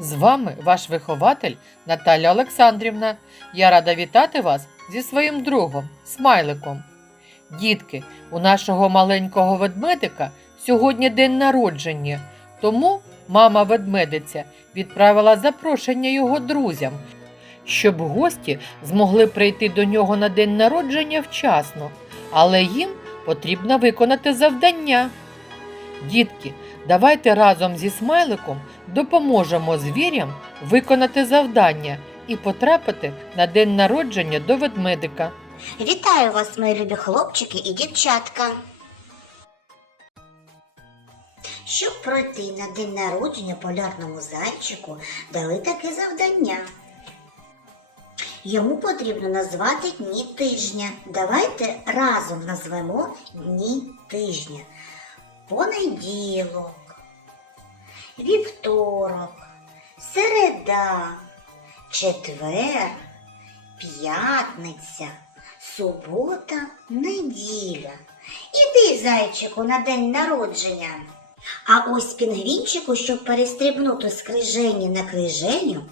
З вами ваш вихователь Наталя Олександрівна. Я рада вітати вас зі своїм другом, смайликом. Дітки, у нашого маленького ведмедика сьогодні день народження, тому мама ведмедиця відправила запрошення його друзям, щоб гості змогли прийти до нього на день народження вчасно, але їм потрібно виконати завдання. Дітки, давайте разом зі смайликом допоможемо звірям виконати завдання і потрапити на день народження до ведмедика. Вітаю вас, мої любі хлопчики і дівчатка. Щоб пройти на день народження полярному зайчику, дали таке завдання. Йому потрібно назвати дні тижня. Давайте разом назвемо дні тижня. Понеділок, вівторок, середа, четвер, п'ятниця, субота, неділя. Іди, зайчику, на день народження. А ось пінгвінчику, щоб перестрибнути з крижені на криженю,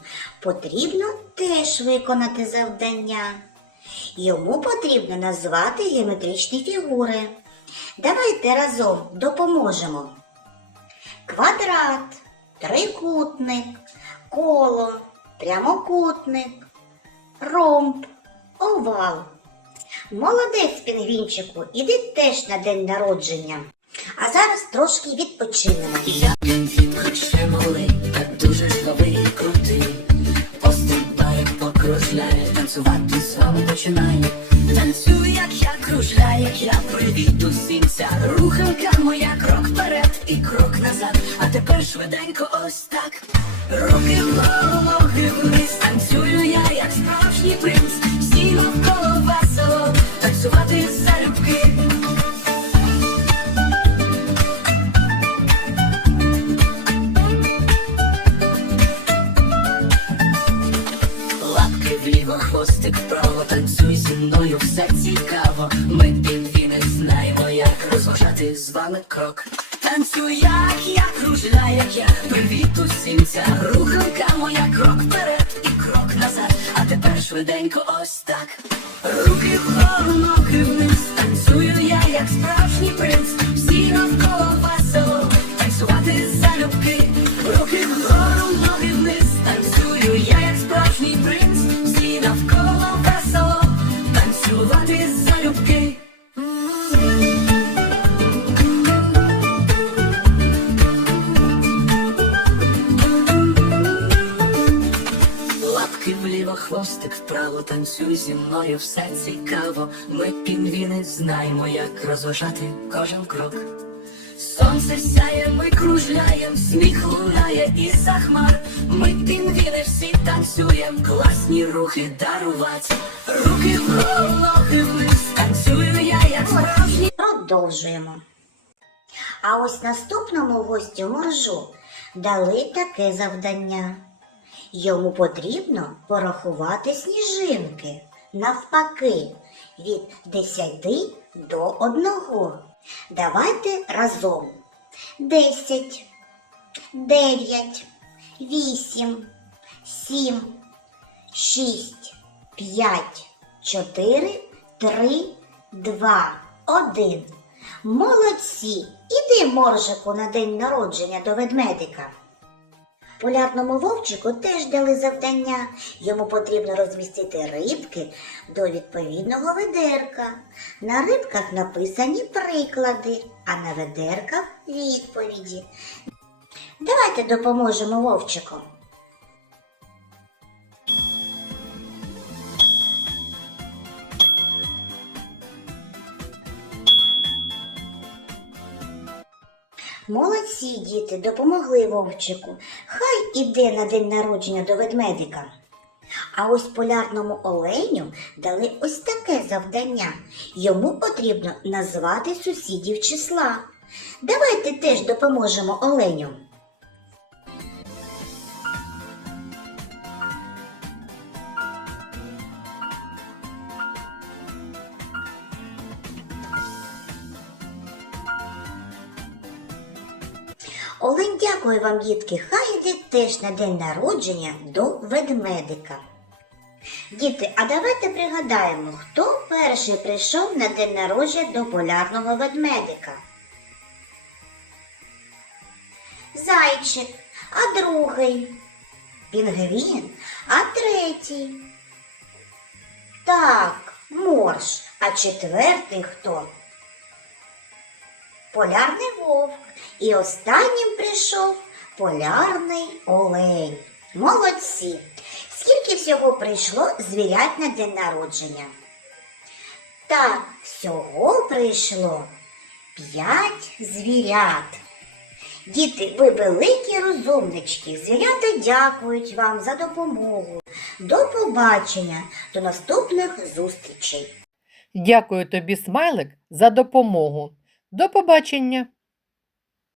потрібно теж виконати завдання. Йому потрібно назвати геометричні фігури. Давайте разом допоможемо. Квадрат, трикутник, коло, прямокутник, ромб, овал. Молодець, пінгвінчику, іди теж на день народження. А зараз трошки відпочинемо. Я він хоч ще малий, та дуже ж і крутий. Пострибає, покружляє, танцювати вами починає. Танцюй, як я кружляю, як я привіт усім ця руханка моя, крок вперед і крок назад. А тепер швиденько ось так. Руки вгору, ноги вниз, танцюю я, як справжній принц. Всі навколо весело, танцювати залюбки. Лапки вліво, хвостик вправо, мною, все цікаво. Ми пінгвіни знаємо, як розважати з вами крок. Танцюй, як я кружляю, як я привіт усім ця руханка моя, крок вперед і крок назад. А тепер швиденько ось так. Руки вгору, ноги вниз, танцюю я, як справжній принц. Всі навколо весело, танцювати залюбки. Хвостик вправо, танцюй зі мною, все цікаво. Ми пінгвіни знаємо, як розважати кожен крок. Сонце сяє, ми кружляєм, сміх лунає із за хмар. Ми пінгвіни всі танцюєм, класні рухи дарувати. Руки вгору, ноги вниз, танцюю я, як справжній. Продовжуємо. А ось наступному гостю моржу дали таке завдання. Йому потрібно порахувати сніжинки навпаки від 10 до 1. Давайте разом. 10, 9, 8, 7, 6, 5, 4, 3, 2, 1. Молодці! Іди, моржику, на день народження до ведмедика. Полярному вовчику теж дали завдання. Йому потрібно розмістити рибки до відповідного ведерка. На рибках написані приклади, а на ведерках відповіді. Давайте допоможемо вовчику. Молодці діти допомогли вовчику. Хай іде на день народження до ведмедика. А ось полярному оленю дали ось таке завдання. Йому потрібно назвати сусідів числа. Давайте теж допоможемо оленю. Олень дякую вам, дітки, хай іде теж на день народження до ведмедика. Діти, а давайте пригадаємо, хто перший прийшов на день народження до полярного ведмедика. Зайчик, а другий пінгвін, а третій. Так, морж, а четвертий хто? Полярний вовк. І останнім прийшов полярний олень. Молодці! Скільки всього прийшло звірят на день народження? Так, всього прийшло п'ять звірят. Діти, ви великі розумнички. Звірята дякують вам за допомогу. До побачення, до наступних зустрічей. Дякую тобі, смайлик, за допомогу. До побачення!